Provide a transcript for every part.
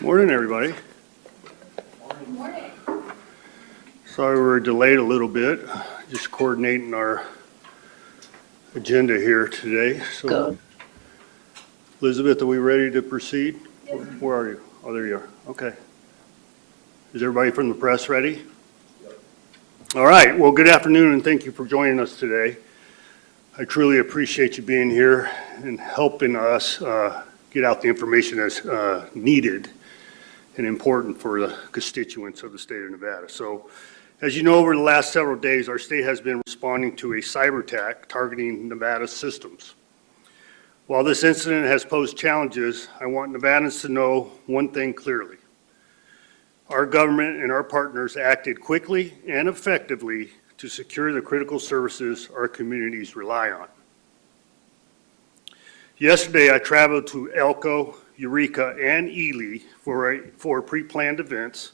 Morning, everybody. Morning. Sorry we're delayed a little bit, just coordinating our agenda here today. So, Elizabeth, are we ready to proceed? Yes. Where are you? Oh, there you are. Okay. Is everybody from the press ready? Yep. All right. Well, good afternoon, and thank you for joining us today. I truly appreciate you being here and helping us get out the information that's needed and important for the constituents of the state of Nevada. So, as you know, over the last several days, our state has been responding to a cyber attack targeting Nevada's systems. While this incident has posed challenges, I want Nevadans to know one thing clearly. Our government and our partners acted quickly and effectively to secure the critical services our communities rely on. Yesterday, I traveled to Elko, Eureka, and Ely for pre-planned events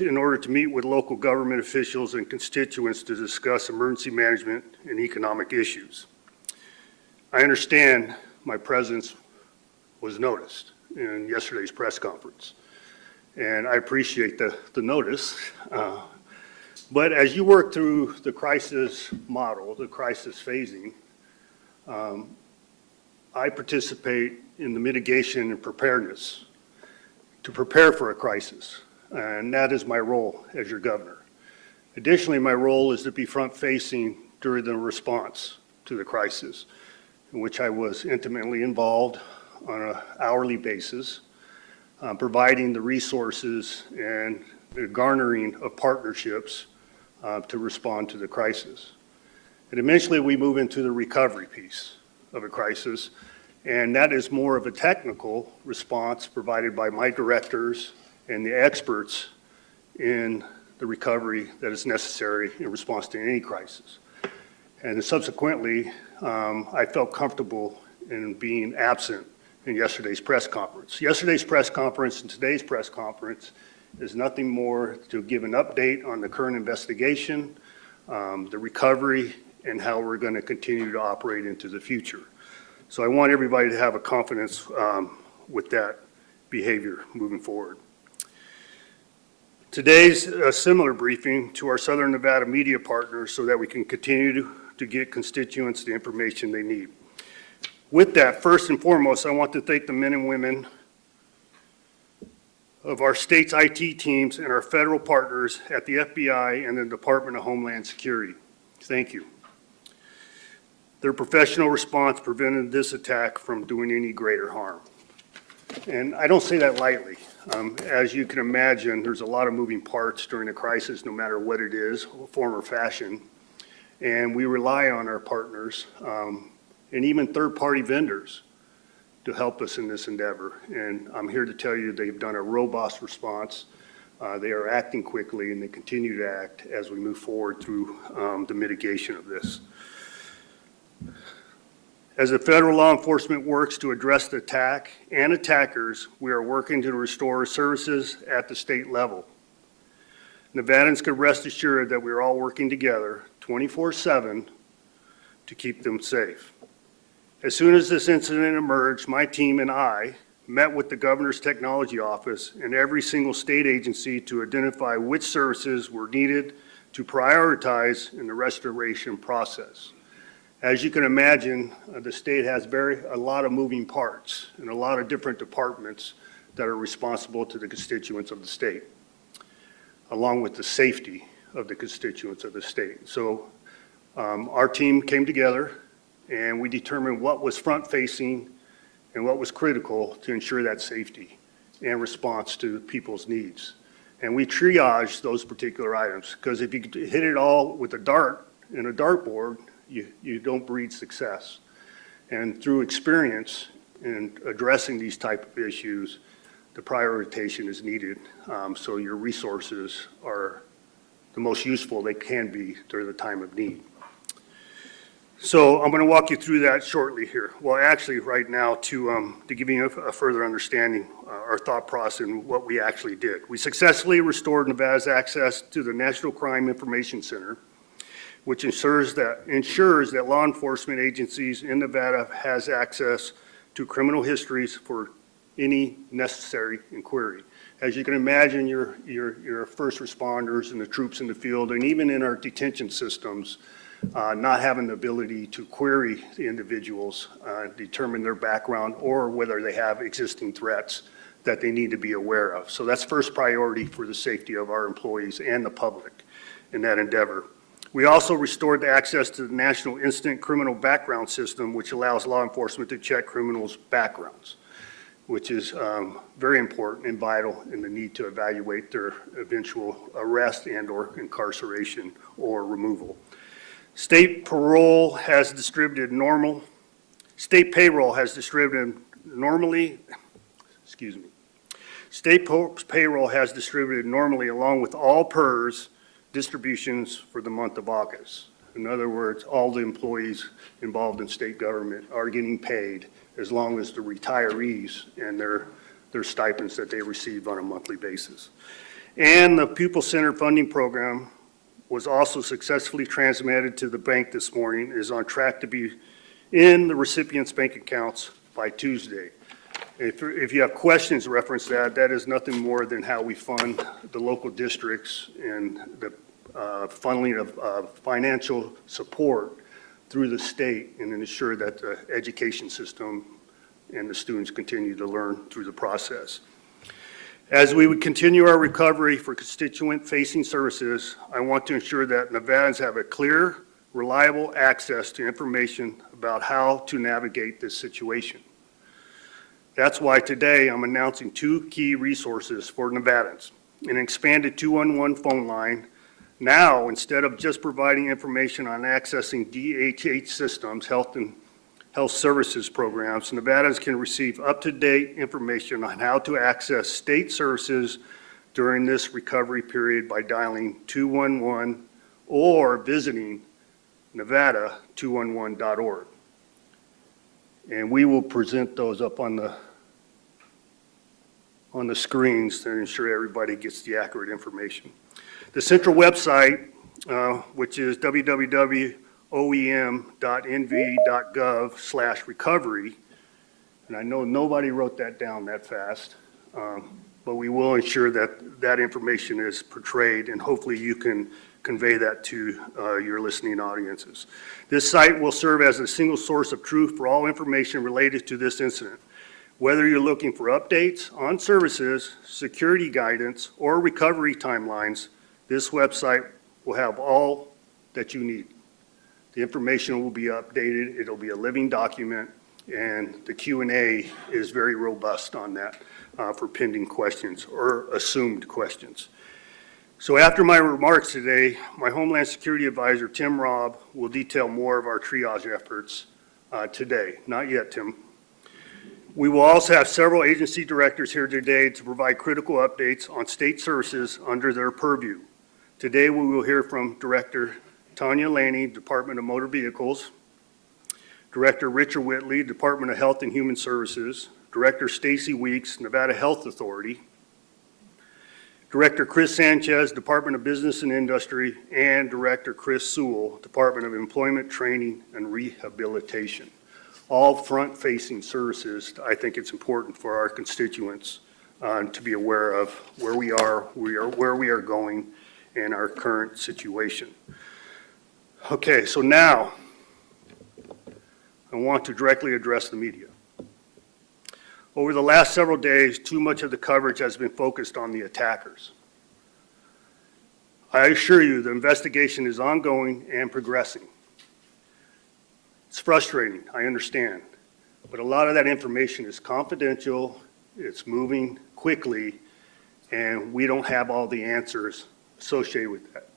in order to meet with local government officials and constituents to discuss emergency management and economic issues. I understand my presence was noticed in yesterday's press conference, and I appreciate the notice. But as you work through the crisis model, the crisis phasing, I participate in the mitigation and preparedness to prepare for a crisis, and that is my role as your governor. Additionally, my role is to be front-facing during the response to the crisis, in which I was intimately involved on an hourly basis, providing the resources and the garnering of partnerships to respond to the crisis. And eventually we move into the recovery piece of a crisis, and that is more of a technical response provided by my directors and the experts in the recovery that is necessary in response to any crisis. And subsequently, I felt comfortable in being absent in yesterday's press conference. Yesterday's press conference and today's press conference is nothing more to give an update on the current investigation, the recovery, and how we're going to continue to operate into the future. So I want everybody to have a confidence with that behavior moving forward. Today's a similar briefing to our Southern Nevada media partners so that we can continue to get constituents the information they need. With that, first and foremost, I want to thank the men and women of our state's IT teams and our federal partners at the FBI and the Department of Homeland Security. Thank you. Their professional response prevented this attack from doing any greater harm. And I don't say that lightly. As you can imagine, there's a lot of moving parts during a crisis, no matter what it is, form or fashion. And we rely on our partners and even third-party vendors to help us in this endeavor. And I'm here to tell you they've done a robust response. They are acting quickly, and they continue to act as we move forward through the mitigation of this. As the federal law enforcement works to address the attack and attackers, we are working to restore services at the state level. Nevadans can rest assured that we are all working together 24/7 to keep them safe. As soon as this incident emerged, my team and I met with the Governor's Technology Office and every single state agency to identify which services were needed to prioritize in the restoration process. As you can imagine, the state has a lot of moving parts and a lot of different departments that are responsible to the constituents of the state, along with the safety of the constituents of the state. So our team came together and we determined what was front-facing and what was critical to ensure that safety and response to people's needs. And we triaged those particular items, because if you hit it all with a dart and a dartboard, you don't breed success. And through experience in addressing these type of issues, the prioritization is needed so your resources are the most useful they can be during the time of need. So I'm going to walk you through that shortly here. Well, actually right now to give you a further understanding, our thought process and what we actually did. We successfully restored Nevada's access to the National Crime Information Center, which ensures that law enforcement agencies in Nevada has access to criminal histories for any necessary inquiry. As you can imagine, your first responders and the troops in the field, and even in our detention systems, not having the ability to query the individuals, determine their background, or whether they have existing threats that they need to be aware of. So that's first priority for the safety of our employees and the public in that endeavor. We also restored the access to the National Instant Criminal Background System, which allows law enforcement to check criminals' backgrounds, which is very important and vital in the need to evaluate their eventual arrest and/or incarceration or removal. State payroll has distributed normally, State payroll has distributed normally along with all PERS distributions for the month of August. In other words, all the employees involved in state government are getting paid as long as the retirees and their stipends that they receive on a monthly basis. And the pupil-centered funding program was also successfully transmitted to the bank this morning, is on track to be in the recipient's bank accounts by Tuesday. If you have questions reference that is nothing more than how we fund the local districts and the funding of financial support through the state and ensure that the education system and the students continue to learn through the process. As we would continue our recovery for constituent-facing services, I want to ensure that Nevadans have a clear, reliable access to information about how to navigate this situation. That's why today I'm announcing two key resources for Nevadans: an expanded 211 phone line. Now, instead of just providing information on accessing DHH systems, health services programs, Nevadans can receive up-to-date information on how to access state services during this recovery period by dialing 211 or visiting nevada211.org. And we will present those up on the screens to ensure everybody gets the accurate information. The central website, which is www.oem.nv.gov/recovery, and I know nobody wrote that down that fast, but we will ensure that that information is portrayed, and hopefully you can convey that to your listening audiences. This site will serve as a single source of truth for all information related to this incident. Whether you're looking for updates on services, security guidance, or recovery timelines, this website will have all that you need. The information will be updated, it'll be a living document, and the Q&A is very robust on that for pending questions or assumed questions. So after my remarks today, my Homeland Security Advisor, Tim Robb, will detail more of our triage efforts today. Not yet, Tim. We will also have several agency directors here today to provide critical updates on state services under their purview. Today we will hear from Director Tanya Laney, Department of Motor Vehicles, Director Richard Whitley, Department of Health and Human Services, Director Stacy Weeks, Nevada Health Authority, Director Chris Sanchez, Department of Business and Industry, and Director Chris Sewell, Department of Employment, Training, and Rehabilitation. All front-facing services. I think it's important for our constituents to be aware of where we are, where we are going, and our current situation. Okay, so now I want to directly address the media. Over the last several days, too much of the coverage has been focused on the attackers. I assure you the investigation is ongoing and progressing. It's frustrating, I understand, but a lot of that information is confidential, it's moving quickly, and we don't have all the answers associated with that.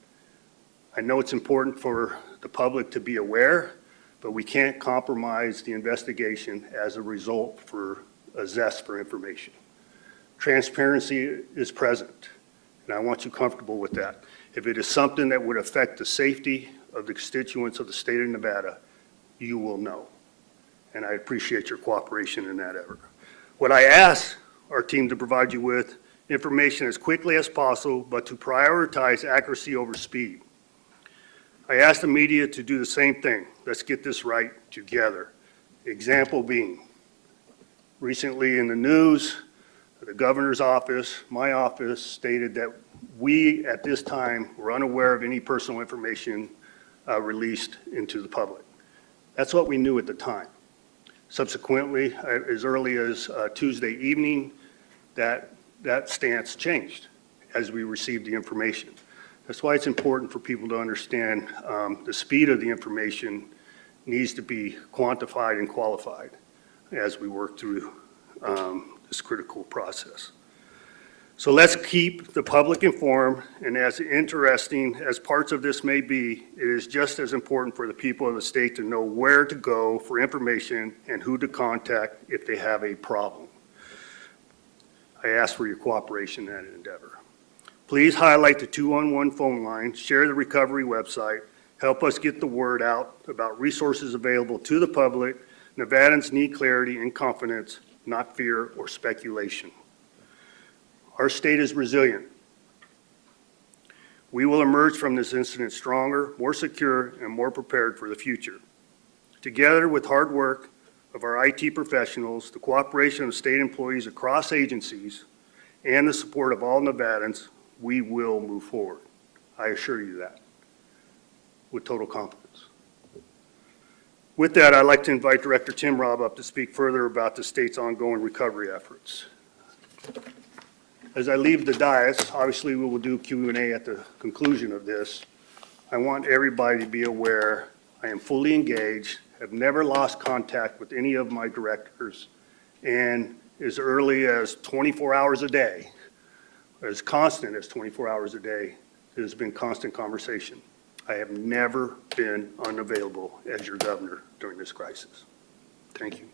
I know it's important for the public to be aware, but we can't compromise the investigation as a result for a zest for information. Transparency is present, and I want you comfortable with that. If it is something that would affect the safety of the constituents of the state of Nevada, you will know, and I appreciate your cooperation in that effort. What I ask our team to provide you with information as quickly as possible, but to prioritize accuracy over speed. I ask the media to do the same thing. Let's get this right together. Example being, Recently in the news, the governor's office, my office, stated that we, at this time, were unaware of any personal information released into the public. That's what we knew at the time. Subsequently, as early as Tuesday evening, that stance changed as we received the information. That's why it's important for people to understand the speed of the information needs to be quantified and qualified as we work through this critical process. So let's keep the public informed, and as interesting as parts of this may be, it is just as important for the people of the state to know where to go for information and who to contact if they have a problem. I ask for your cooperation in that endeavor. Please highlight the 211 phone line, share the recovery website, help us get the word out about resources available to the public. Nevadans need clarity and confidence, not fear or speculation. Our state is resilient. We will emerge from this incident stronger, more secure, and more prepared for the future. Together with hard work of our IT professionals, the cooperation of state employees across agencies, and the support of all Nevadans, we will move forward. I assure you that, with total confidence. With that, I'd like to invite Director Tim Robb up to speak further about the state's ongoing recovery efforts. As I leave the dais, obviously we will do Q&A at the conclusion of this. I want everybody to be aware I am fully engaged, have never lost contact with any of my directors, and as early as 24 hours a day, as constant as 24 hours a day, there's been constant conversation. I have never been unavailable as your governor during this crisis. Thank you.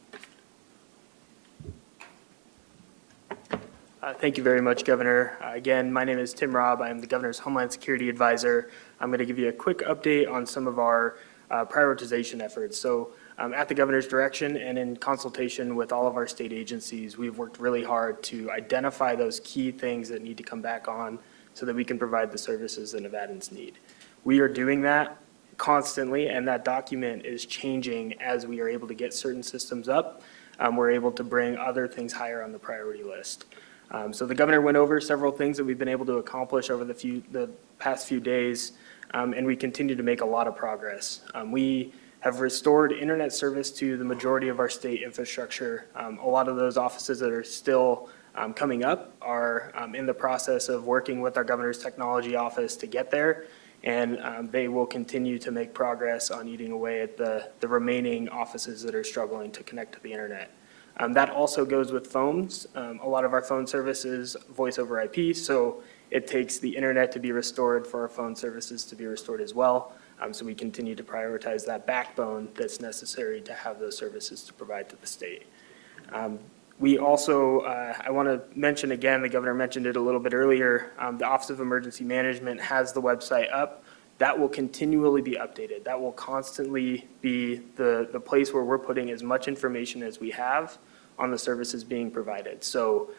Thank you very much, Governor. Again, my name is Tim Robb. I am the Governor's Homeland Security Advisor. I'm going to give you a quick update on some of our prioritization efforts. So at the Governor's direction and in consultation with all of our state agencies, we've worked really hard to identify those key things that need to come back on so that we can provide the services that Nevadans need. We are doing that constantly, and that document is changing as we are able to get certain systems up. We're able to bring other things higher on the priority list. So the governor went over several things that we've been able to accomplish over the past few days, and we continue to make a lot of progress. We have restored internet service to the majority of our state infrastructure. A lot of those offices that are still coming up are in the process of working with our governor's technology office to get there, and they will continue to make progress on eating away at the remaining offices that are struggling to connect to the internet. That also goes with phones. A lot of our phone service is voice over IP, so it takes the internet to be restored for our phone services to be restored as well. So we continue to prioritize that backbone that's necessary to have those services to provide to the state. We also, I want to mention again, the governor mentioned it a little bit earlier, the Office of Emergency Management has the website up. That will continually be updated. That will constantly be the place where we're putting as much information as we have on the services being provided. So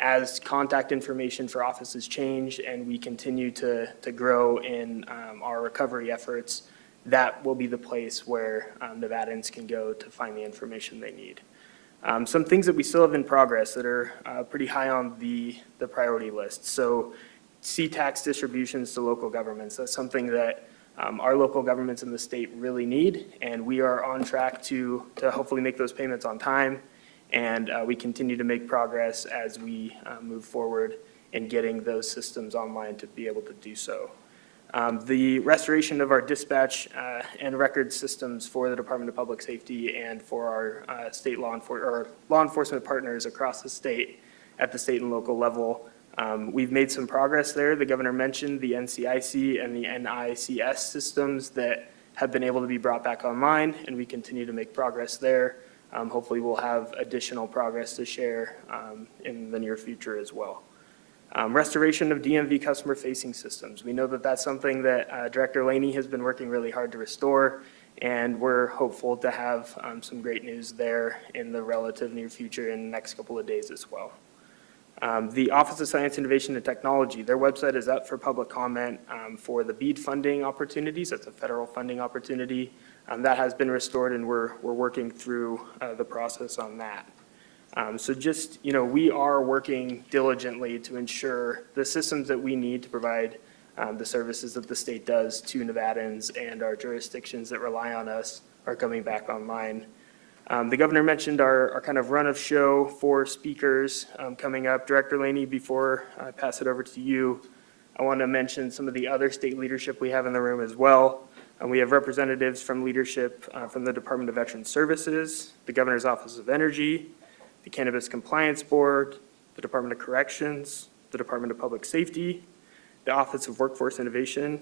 as contact information for offices change and we continue to grow in our recovery efforts, that will be the place where Nevadans can go to find the information they need. Some things that we still have in progress that are pretty high on the priority list. So C-tax distributions to local governments. That's something that our local governments in the state really need, and we are on track to hopefully make those payments on time. And we continue to make progress as we move forward in getting those systems online to be able to do so. The restoration of our dispatch and record systems for the Department of Public Safety and for our state law enforcement partners across the state at the state and local level. We've made some progress there. The governor mentioned the NCIC and the NICS systems that have been able to be brought back online, and we continue to make progress there. Hopefully we'll have additional progress to share in the near future as well. Restoration of DMV customer-facing systems. We know that that's something that Director Laney has been working really hard to restore, and we're hopeful to have some great news there in the relative near future in the next couple of days as well. The Office of Science, Innovation, and Technology, their website is up for public comment for the BEAD funding opportunities. That's a federal funding opportunity. That has been restored, and we're working through the process on that. So just, we are working diligently to ensure the systems that we need to provide the services that the state does to Nevadans and our jurisdictions that rely on us are coming back online. The governor mentioned our kind of run of show for speakers coming up. Director Laney, before I pass it over to you, I want to mention some of the other state leadership we have in the room as well. We have representatives from leadership from the Department of Veteran Services, the Governor's Office of Energy, the Cannabis Compliance Board, the Department of Corrections, the Department of Public Safety, the Office of Workforce Innovation,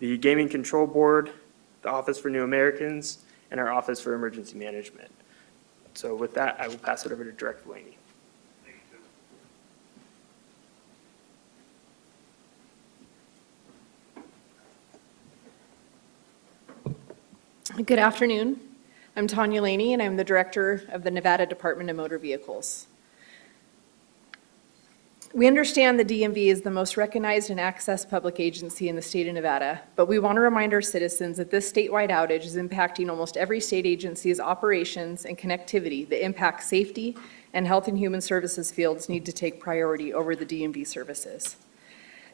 the Gaming Control Board, the Office for New Americans, and our Office for Emergency Management. So with that, I will pass it over to Director Laney. Good afternoon. I'm Tanya Laney, and I'm the Director of the Nevada Department of Motor Vehicles. We understand the DMV is the most recognized and accessed public agency in the state of Nevada, but we want to remind our citizens that this statewide outage is impacting almost every state agency's operations and connectivity that impact safety, and health and human services fields need to take priority over the DMV services.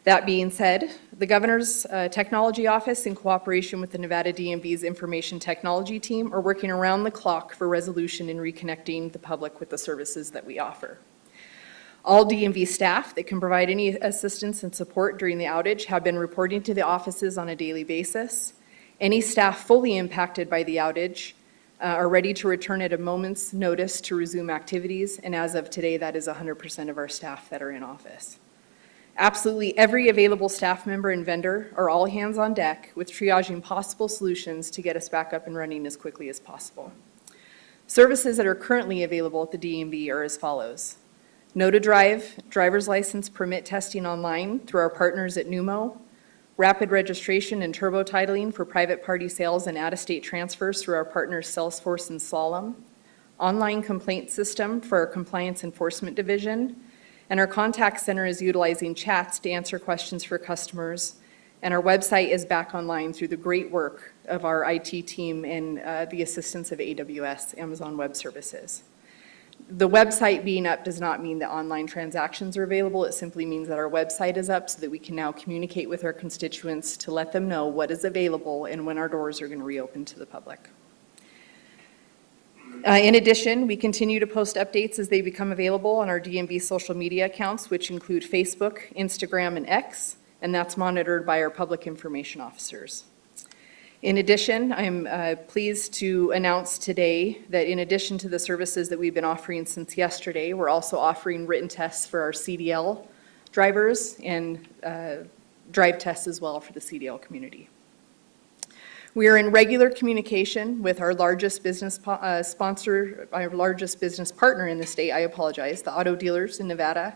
That being said, the Governor's Technology Office, in cooperation with the Nevada DMV's Information Technology Team, are working around the clock for resolution in reconnecting the public with the services that we offer. All DMV staff that can provide any assistance and support during the outage have been reporting to the offices on a daily basis. Any staff fully impacted by the outage are ready to return at a moment's notice to resume activities, and as of today, that is 100% of our staff that are in office. Absolutely every available staff member and vendor are all hands on deck with triaging possible solutions to get us back up and running as quickly as possible. Services that are currently available at the DMV are as follows. Know to Drive, driver's license permit testing online through our partners at Numo, rapid registration and turbo titling for private party sales and out-of-state transfers through our partners Salesforce and Slalom, online complaint system for our compliance enforcement division, and our contact center is utilizing chats to answer questions for customers, and our website is back online through the great work of our IT team and the assistance of AWS, Amazon Web Services. The website being up does not mean that online transactions are available. It simply means that our website is up so that we can now communicate with our constituents to let them know what is available and when our doors are going to reopen to the public. In addition, we continue to post updates as they become available on our DMV social media accounts, which include Facebook, Instagram, and X, and that's monitored by our public information officers. In addition, I'm pleased to announce today that in addition to the services that we've been offering since yesterday, we're also offering written tests for our CDL drivers and drive tests as well for the CDL community. We are in regular communication with our largest business partner in the state, the auto dealers in Nevada.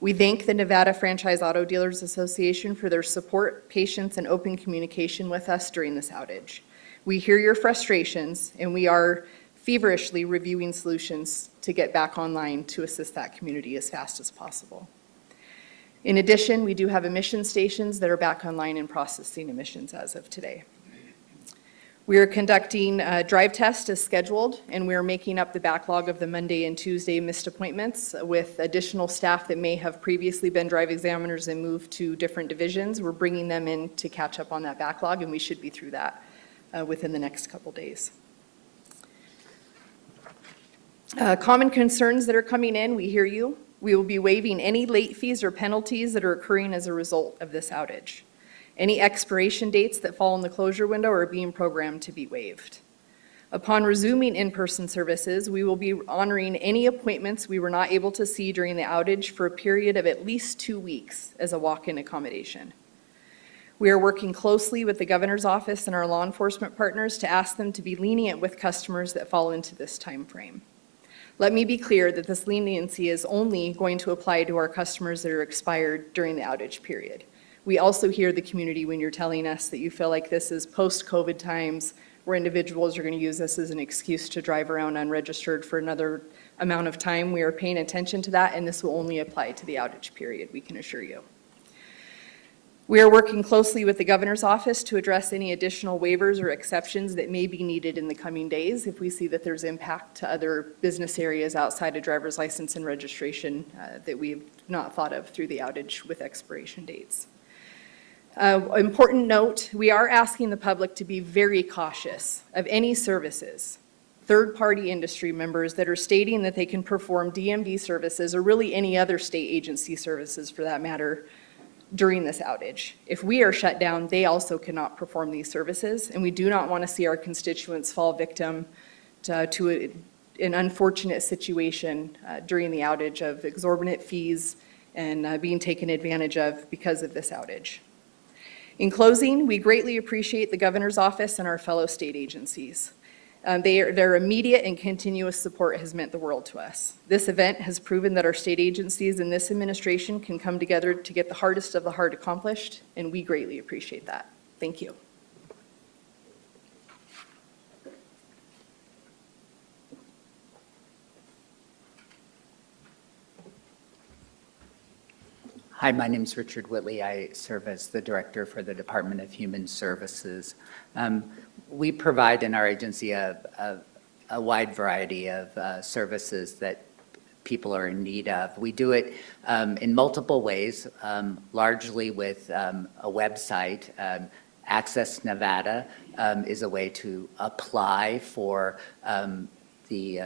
We thank the Nevada Franchise Auto Dealers Association for their support, patience, and open communication with us during this outage. We hear your frustrations, and we are feverishly reviewing solutions to get back online to assist that community as fast as possible. In addition, we do have emission stations that are back online and processing emissions as of today. We are conducting a drive test as scheduled, and we are making up the backlog of the Monday and Tuesday missed appointments with additional staff that may have previously been drive examiners and moved to different divisions. We're bringing them in to catch up on that backlog, and we should be through that within the next couple days. Common concerns that are coming in, we hear you. We will be waiving any late fees or penalties that are occurring as a result of this outage. Any expiration dates that fall in the closure window are being programmed to be waived. Upon resuming in-person services, we will be honoring any appointments we were not able to see during the outage for a period of at least 2 weeks as a walk-in accommodation. We are working closely with the Governor's Office and our law enforcement partners to ask them to be lenient with customers that fall into this time frame. Let me be clear that this leniency is only going to apply to our customers that are expired during the outage period. We also hear the community when you're telling us that you feel like this is post-COVID times where individuals are going to use this as an excuse to drive around unregistered for another amount of time. We are paying attention to that, and this will only apply to the outage period, we can assure you. We are working closely with the governor's office to address any additional waivers or exceptions that may be needed in the coming days if we see that there's impact to other business areas outside of driver's license and registration that we've not thought of through the outage with expiration dates. Important note, we are asking the public to be very cautious of any services, third-party industry members that are stating that they can perform DMV services or really any other state agency services for that matter during this outage. If we are shut down, they also cannot perform these services, and we do not want to see our constituents fall victim to an unfortunate situation during the outage of exorbitant fees and being taken advantage of because of this outage. In closing, we greatly appreciate the governor's office and our fellow state agencies. Their immediate and continuous support has meant the world to us. This event has proven that our state agencies and this administration can come together to get the hardest of the hard accomplished, and we greatly appreciate that. Thank you. Hi, my name is Richard Whitley. I serve as the Director for the Department of Human Services. We provide in our agency a wide variety of services that people are in need of. We do it in multiple ways, largely with a website. Access Nevada is a way to apply for the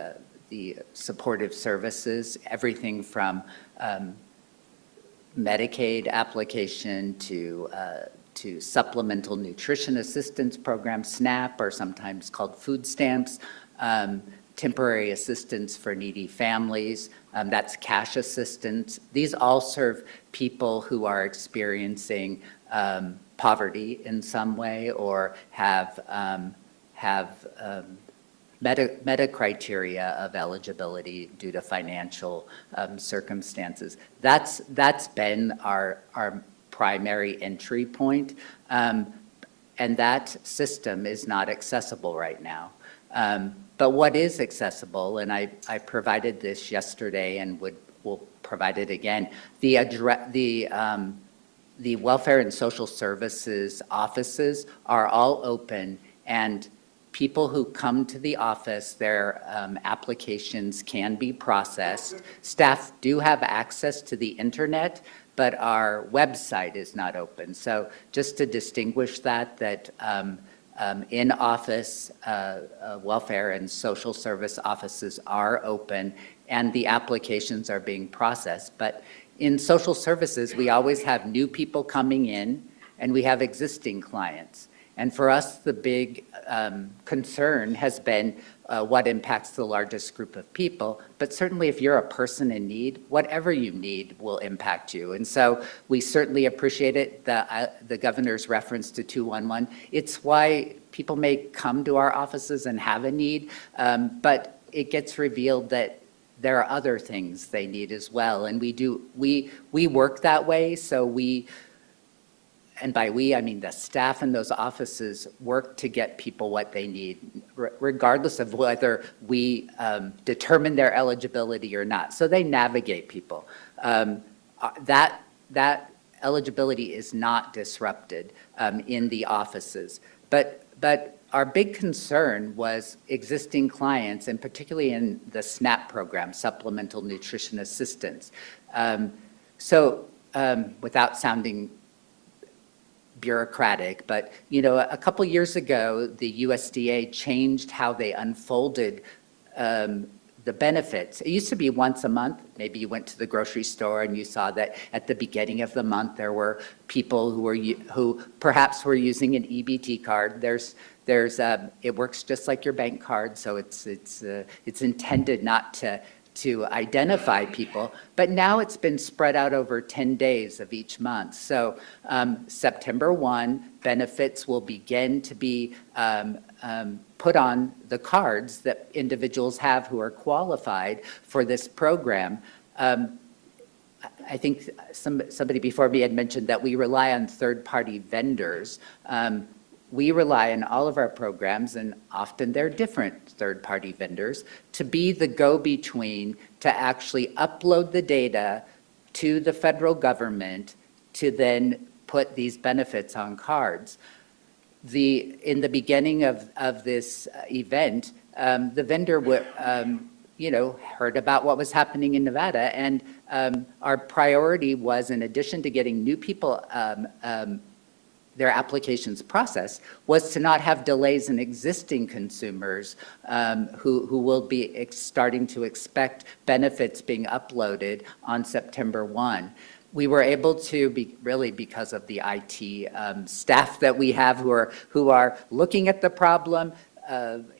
supportive services, everything from Medicaid application to supplemental nutrition assistance program, SNAP, or sometimes called food stamps, temporary assistance for needy families, that's cash assistance. These all serve people who are experiencing poverty in some way or have meta criteria of eligibility due to financial circumstances. That's been our primary entry point, and that system is not accessible right now. But what is accessible, and I provided this yesterday and will provide it again, the Welfare and Social Services offices are all open, and people who come to the office, their applications can be processed. Staff do have access to the internet, but our website is not open. So just to distinguish that in-office welfare and social service offices are open and the applications are being processed. But in social services, we always have new people coming in and we have existing clients. And for us, the big concern has been what impacts the largest group of people. But certainly if you're a person in need, whatever you need will impact you. And so we certainly appreciate it, the governor's reference to 211. It's why people may come to our offices and have a need, but it gets revealed that there are other things they need as well. And we work that way, so and by we, I mean the staff in those offices work to get people what they need, regardless of whether we determine their eligibility or not. So they navigate people. That eligibility is not disrupted in the offices. But our big concern was existing clients, and particularly in the SNAP program, Supplemental Nutrition Assistance. Without sounding bureaucratic, but a couple years ago, the USDA changed how they unfolded the benefits. It used to be once a month. Maybe you went to the grocery store and you saw that at the beginning of the month there were people who perhaps were using an EBT card. It works just like your bank card, so it's intended not to identify people, but now it's been spread out over 10 days of each month. So September 1, benefits will begin to be put on the cards that individuals have who are qualified for this program. I think somebody before me had mentioned that we rely on third-party vendors. We rely on all of our programs, and often they're different third-party vendors, to be the go-between to actually upload the data to the federal government to then put these benefits on cards. In the beginning of this event, the vendor heard about what was happening in Nevada, and our priority was, in addition to getting new people their applications processed, was to not have delays in existing consumers who will be starting to expect benefits being uploaded on September 1. We were able to really because of the IT staff that we have who are looking at the problem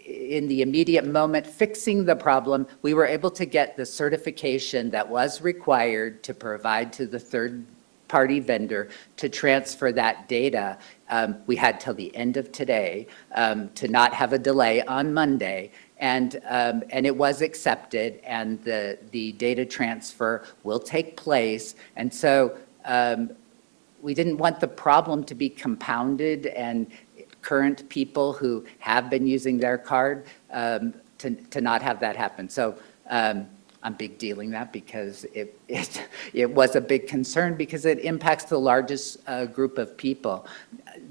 in the immediate moment, fixing the problem. We were able to get the certification that was required to provide to the third-party vendor to transfer that data. We had till the end of today to not have a delay on Monday. And it was accepted, and the data transfer will take place. And so we didn't want the problem to be compounded and current people who have been using their card to not have that happen. So I'm big dealing that because it was a big concern because it impacts the largest group of people.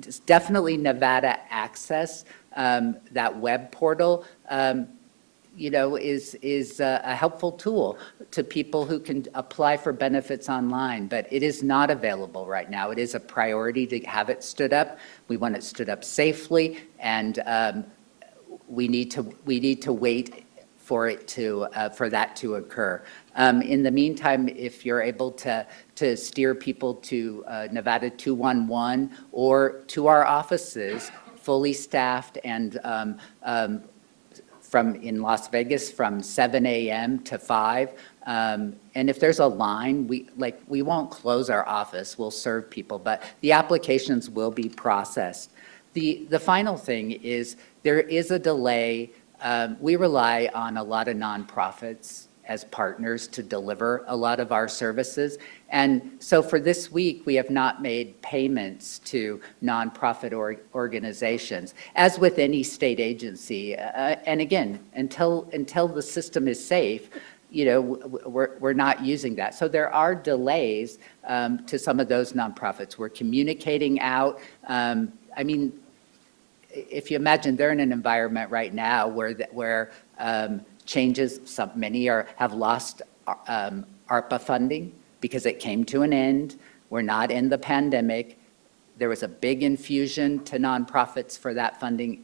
It's definitely Nevada Access, that web portal, is a helpful tool to people who can apply for benefits online, but it is not available right now. It is a priority to have it stood up. We want it stood up safely, and we need to wait for that to occur. In the meantime, if you're able to steer people to Nevada 211 or to our offices, fully staffed and in Las Vegas from 7 a.m. to 5. And if there's a line, we won't close our office. We'll serve people, but the applications will be processed. The final thing is there is a delay. We rely on a lot of nonprofits as partners to deliver a lot of our services. And so for this week, we have not made payments to nonprofit organizations, as with any state agency. And again, until the system is safe, we're not using that. So there are delays to some of those nonprofits. We're communicating out. If you imagine they're in an environment right now where changes, many have lost ARPA funding because it came to an end. We're not in the pandemic. There was a big infusion to nonprofits for that funding.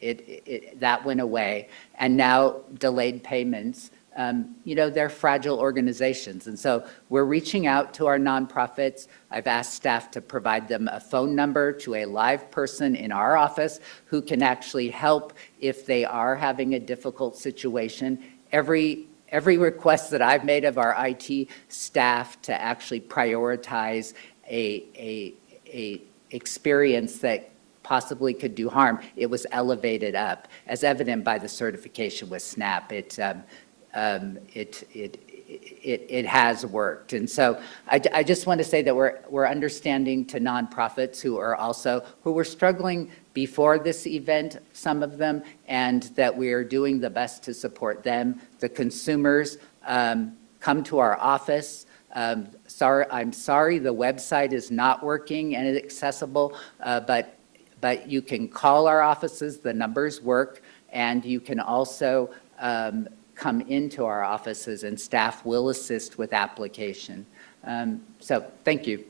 That went away. And now delayed payments, they're fragile organizations. And so we're reaching out to our nonprofits. I've asked staff to provide them a phone number to a live person in our office who can actually help if they are having a difficult situation. Every request that I've made of our IT staff to actually prioritize a experience that possibly could do harm, it was elevated up, as evident by the certification with SNAP. It has worked. And so I just want to say that we're understanding to nonprofits who were struggling before this event, some of them, and that we are doing the best to support them. The consumers come to our office. I'm sorry the website is not working and accessible, but you can call our offices, the numbers work, and you can also come into our offices and staff will assist with application. So thank you.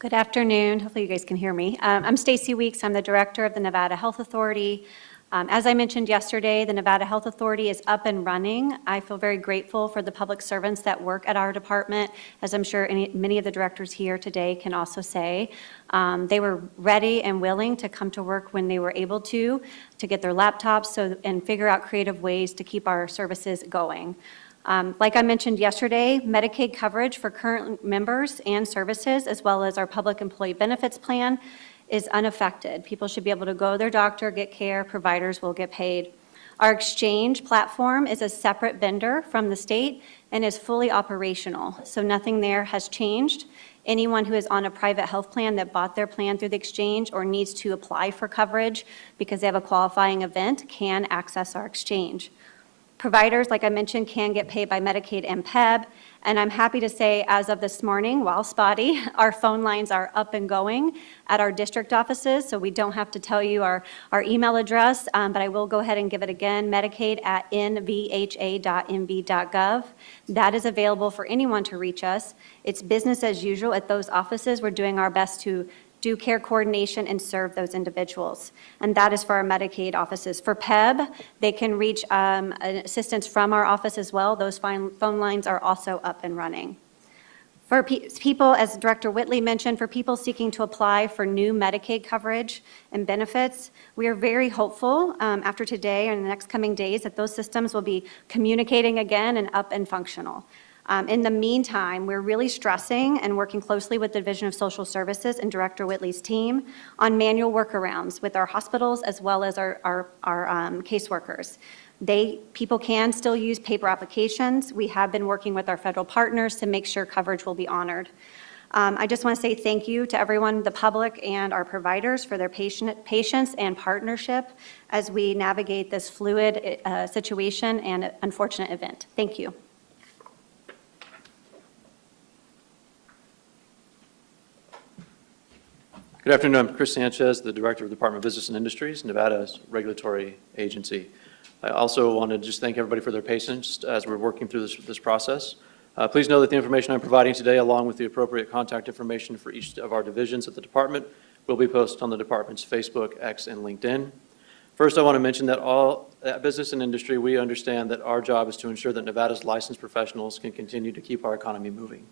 Good afternoon. Hopefully you guys can hear me. I'm Stacy Weeks. I'm the director of the Nevada Health Authority. As I mentioned yesterday, the Nevada Health Authority is up and running. I feel very grateful for the public servants that work at our department, as I'm sure many of the directors here today can also say. They were ready and willing to come to work when they were able to get their laptops and figure out creative ways to keep our services going. Like I mentioned yesterday, Medicaid coverage for current members and services, as well as our public employee benefits plan, is unaffected. People should be able to go to their doctor, get care, providers will get paid. Our exchange platform is a separate vendor from the state and is fully operational, so nothing there has changed. Anyone who is on a private health plan that bought their plan through the exchange or needs to apply for coverage because they have a qualifying event can access our exchange. Providers, like I mentioned, can get paid by Medicaid and PEB, and I'm happy to say, as of this morning, while spotty, our phone lines are up and going at our district offices, so we don't have to tell you our email address, but I will go ahead and give it again, medicaid@nvha.mv.gov. That is available for anyone to reach us. It's business as usual at those offices. We're doing our best to do care coordination and serve those individuals. And that is for our Medicaid offices. For PEB, they can reach assistance from our office as well. Those phone lines are also up and running. For people, as Director Whitley mentioned, for people seeking to apply for new Medicaid coverage and benefits, we are very hopeful after today or in the next coming days that those systems will be communicating again and up and functional. In the meantime, we're really stressing and working closely with the Division of Social Services and Director Whitley's team on manual workarounds with our hospitals as well as our caseworkers. People can still use paper applications. We have been working with our federal partners to make sure coverage will be honored. I just want to say thank you to everyone, the public and our providers, for their patience and partnership as we navigate this fluid situation and unfortunate event. Thank you. Good afternoon. I'm Chris Sanchez, the Director of the Department of Business and Industries, Nevada's regulatory agency. I also want to just thank everybody for their patience as we're working through this process. Please know that the information I'm providing today, along with the appropriate contact information for each of our divisions at the department, will be posted on the department's Facebook, X, and LinkedIn. First, I want to mention that at business and industry, we understand that our job is to ensure that Nevada's licensed professionals can continue to keep our economy moving.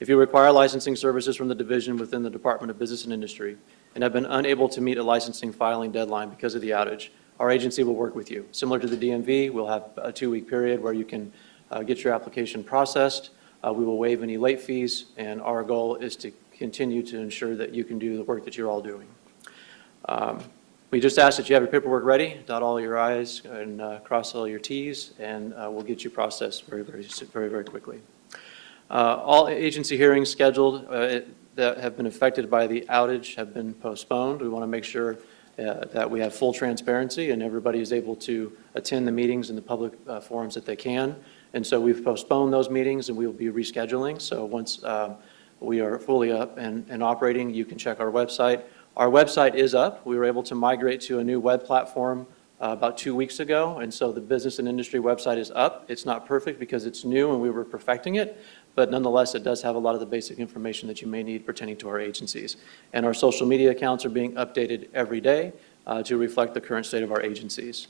If you require licensing services from the division within the Department of Business and Industry and have been unable to meet a licensing filing deadline because of the outage, our agency will work with you. Similar to the DMV, we'll have a 2-week period where you can get your application processed. We will waive any late fees, and our goal is to continue to ensure that you can do the work that you're all doing. We just ask that you have your paperwork ready, dot all your I's and cross all your T's, and we'll get you processed very quickly. All agency hearings scheduled that have been affected by the outage have been postponed. We want to make sure that we have full transparency and everybody is able to attend the meetings in the public forums that they can. And so we've postponed those meetings and we will be rescheduling. So once we are fully up and operating, you can check our website. Our website is up. We were able to migrate to a new web platform about 2 weeks ago, and so the business and industry website is up. It's not perfect because it's new and we were perfecting it, but nonetheless, it does have a lot of the basic information that you may need pertaining to our agencies. And our social media accounts are being updated every day to reflect the current state of our agencies.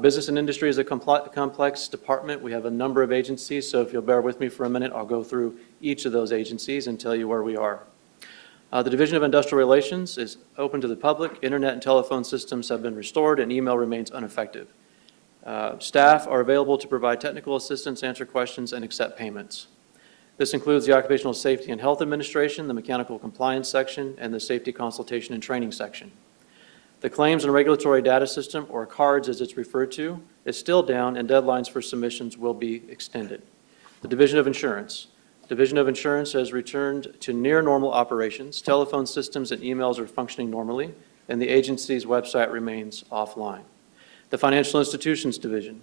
Business and industry is a complex department. We have a number of agencies, so if you'll bear with me for a minute, I'll go through each of those agencies and tell you where we are. The Division of Industrial Relations is open to the public. Internet and telephone systems have been restored and email remains ineffective. Staff are available to provide technical assistance, answer questions, and accept payments. This includes the Occupational Safety and Health Administration, the Mechanical Compliance Section, and the Safety Consultation and Training Section. The Claims and Regulatory Data System, or CARDS as it's referred to, is still down and deadlines for submissions will be extended. The Division of Insurance. Division of Insurance has returned to near normal operations. Telephone systems and emails are functioning normally, and the agency's website remains offline. The Financial Institutions Division.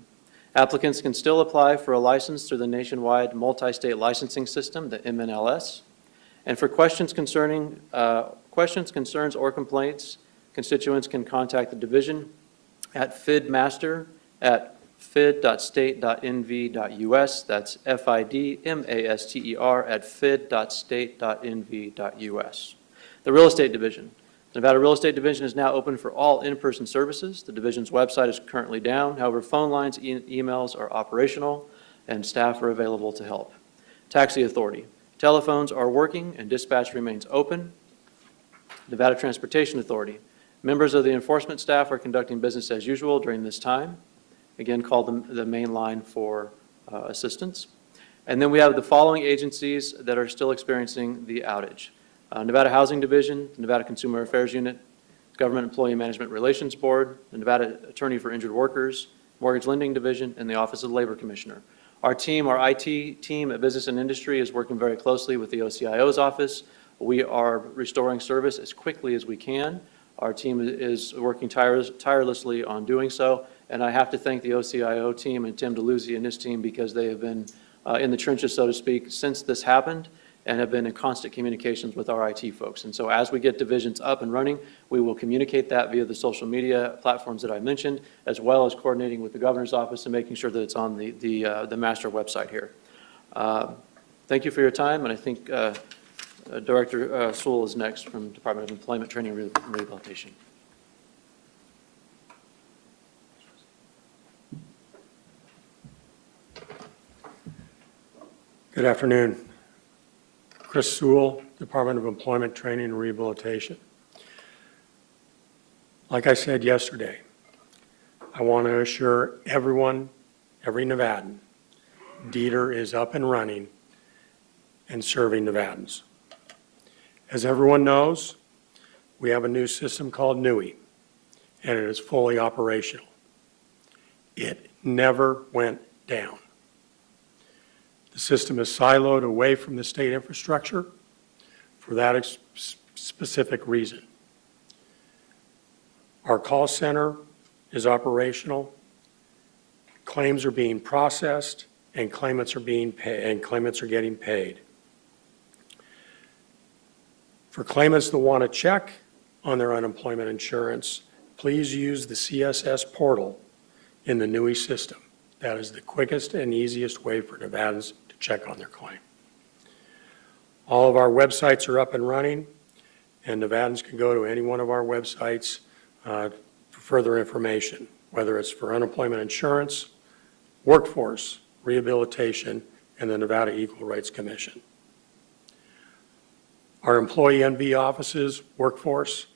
Applicants can still apply for a license through the nationwide multi-state licensing system, the MNLS. And for questions, concerns, or complaints, constituents can contact the division at fidmaster@fid.state.nv.us. That's fidmaster@fid.state.nv.us. The Real Estate Division. The Nevada Real Estate Division is now open for all in-person services. The division's website is currently down. However, phone lines, emails are operational, and staff are available to help. Taxi Authority. Telephones are working, and dispatch remains open. Nevada Transportation Authority. Members of the enforcement staff are conducting business as usual during this time. Again, call the main line for assistance. And then we have the following agencies that are still experiencing the outage. Nevada Housing Division, the Nevada Consumer Affairs Unit, Government Employee Management Relations Board, the Nevada Attorney for Injured Workers, Mortgage Lending Division, and the Office of the Labor Commissioner. Our IT team at Business and Industry is working very closely with the OCIO's office. We are restoring service as quickly as we can. Our team is working tirelessly on doing so, and I have to thank the OCIO team and Tim DeLuzzi and his team because they have been in the trenches, so to speak, since this happened and have been in constant communications with our IT folks. And so as we get divisions up and running, we will communicate that via the social media platforms that I mentioned, as well as coordinating with the governor's office and making sure that it's on the master website here. Thank you for your time, and I think Director Sewell is next from Department of Employment, Training, and Rehabilitation. Good afternoon. Chris Sewell, Department of Employment, Training, and Rehabilitation. Like I said yesterday, I want to assure everyone, every Nevadan, DETR is up and running and serving Nevadans. As everyone knows, we have a new system called NUI, and it is fully operational. It never went down. The system is siloed away from the state infrastructure for that specific reason. Our call center is operational, claims are being processed, and claimants are getting paid. For claimants that want to check on their unemployment insurance, please use the CSS portal in the NUI system. That is the quickest and easiest way for Nevadans to check on their claim. All of our websites are up and running, and Nevadans can go to any one of our websites for further information, whether it's for unemployment insurance, workforce, rehabilitation, and the Nevada Equal Rights Commission. Our employee NV offices, workforce,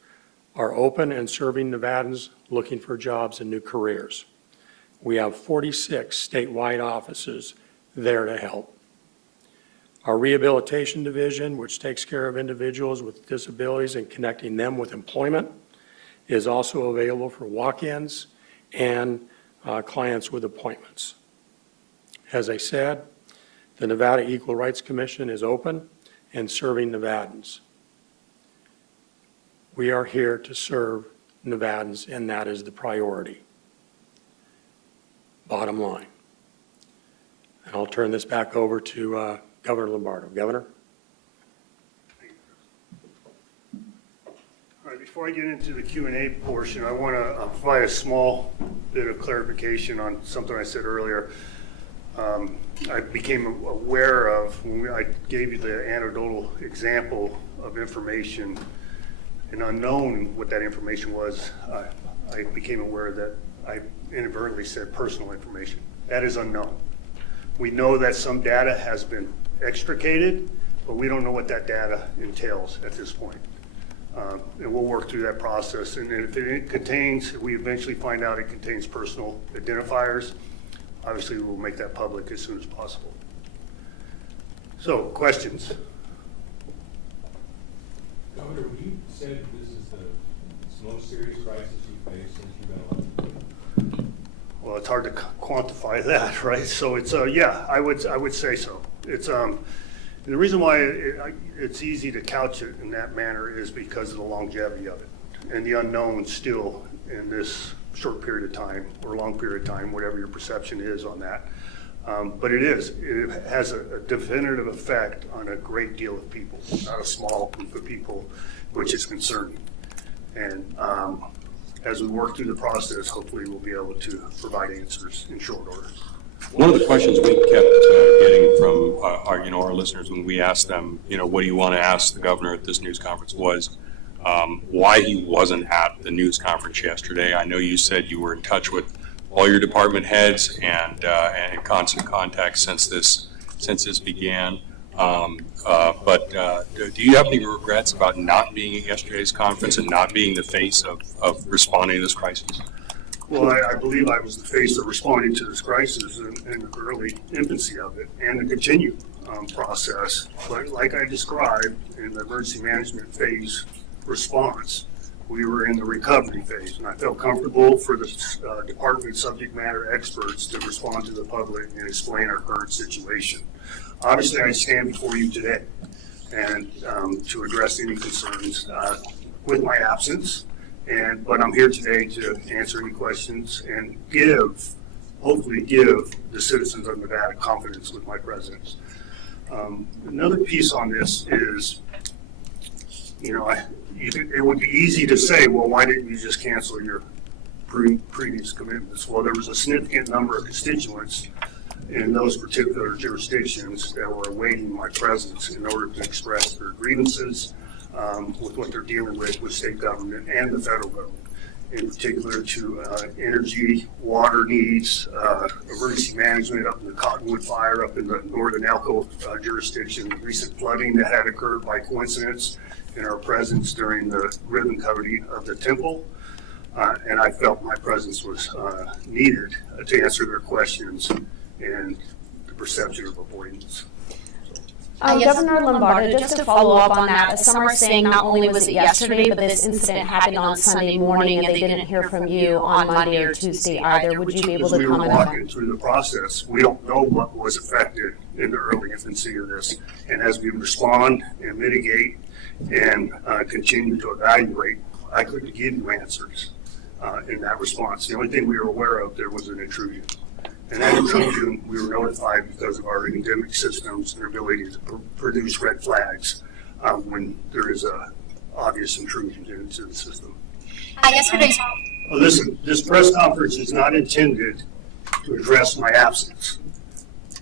are open and serving Nevadans looking for jobs and new careers. We have 46 statewide offices there to help. Our rehabilitation division, which takes care of individuals with disabilities and connecting them with employment, is also available for walk-ins and clients with appointments. As I said, the Nevada Equal Rights Commission is open and serving Nevadans. We are here to serve Nevadans, and that is the priority. Bottom line. And I'll turn this back over to Governor Lombardo. Governor? All right, before I get into the Q&A portion, I want to provide a small bit of clarification on something I said earlier. I became aware of, when I gave you the anecdotal example of information, and unknown what that information was, I became aware that I inadvertently said personal information. That is unknown. We know that some data has been extricated, but we don't know what that data entails at this point. And we'll work through that process. And if it contains, if we eventually find out it contains personal identifiers, obviously we'll make that public as soon as possible. So, questions? Governor, you said this is the most serious crisis you faced since you've been elected. Well, it's hard to quantify that, right? So it's, yeah, I would say so. It's, the reason why it's easy to couch it in that manner is because of the longevity of it and the unknown still in this short period of time or long period of time, whatever your perception is on that. But it has a definitive effect on a great deal of people, not a small group of people, which is concerning. And as we work through the process, hopefully we'll be able to provide answers in short order. One of the questions we kept getting from our listeners when we asked them, what do you want to ask the governor at this news conference was why he wasn't at the news conference yesterday. I know you said you were in touch with all your department heads and in constant contact since this began. But do you have any regrets about not being at yesterday's conference and not being the face of responding to this crisis? Well, I believe I was the face of responding to this crisis in the early infancy of it and the continued process. But like I described in the emergency management phase response, we were in the recovery phase, and I felt comfortable for the department subject matter experts to respond to the public and explain our current situation. Obviously, I stand before you today and to address any concerns with my absence, but I'm here today to answer any questions and hopefully give the citizens of Nevada confidence with my presence. Another piece on this is, it would be easy to say, well, why didn't you just cancel your previous commitments? Well, there was a significant number of constituents in those particular jurisdictions that were awaiting my presence in order to express their grievances with what they're dealing with state government and the federal government, in particular to energy, water needs, emergency management up in the Cottonwood fire up in the northern Elko jurisdiction, recent flooding that had occurred by coincidence in our presence during the ribbon cutting of the temple. And I felt my presence was needed to answer their questions and the perception of avoidance. Governor Lombardo, just to follow up on that, some are saying not only was it yesterday, but this incident happened on Sunday morning and they didn't hear from you on Monday or Tuesday either. Would you be able to comment on that? We were walking through the process. We don't know what was affected in the early infancy of this. And as we respond and mitigate and continue to evaluate, I couldn't give you answers in that response. The only thing we were aware of, there was an intrusion. And that intrusion, we were notified because of our endemic systems and their ability to produce red flags when there is a obvious intrusion into the system. Well, listen, this press conference is not intended to address my absence.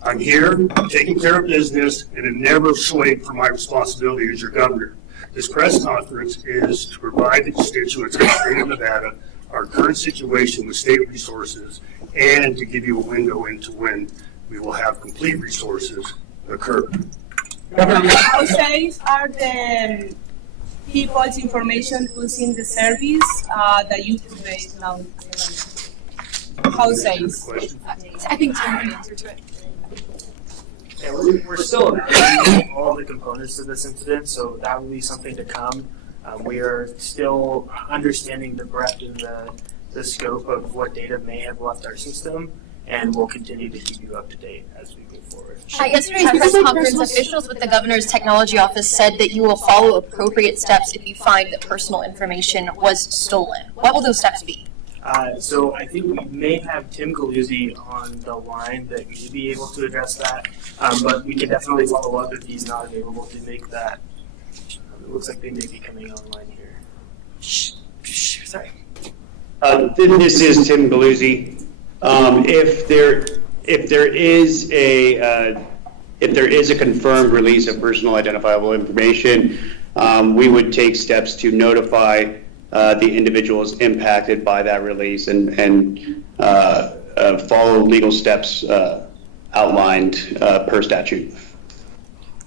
I'm here, taking care of business, and it never swayed from my responsibility as your governor. This press conference is to provide the constituents of the state of Nevada our current situation with state resources and to give you a window into when we will have complete resources occur. How safe are the people's information using the service that you provide now? How safe? I think Tim can answer to it. Yeah, we're still evaluating all the components of this incident, so that will be something to come. We are still understanding the breadth and the scope of what data may have left our system, and we'll continue to keep you up to date as we move forward. At yesterday's press conference, officials with the governor's technology office said that you will follow appropriate steps if you find that personal information was stolen. What will those steps be? So I think we may have Tim Galuzzi on the line that may be able to address that, but we can definitely follow up if he's not available to make that. It looks like they may be coming online here. Sorry. This is Tim Galuzzi. If there is a confirmed release of personal identifiable information, we would take steps to notify the individuals impacted by that release and follow legal steps outlined per statute.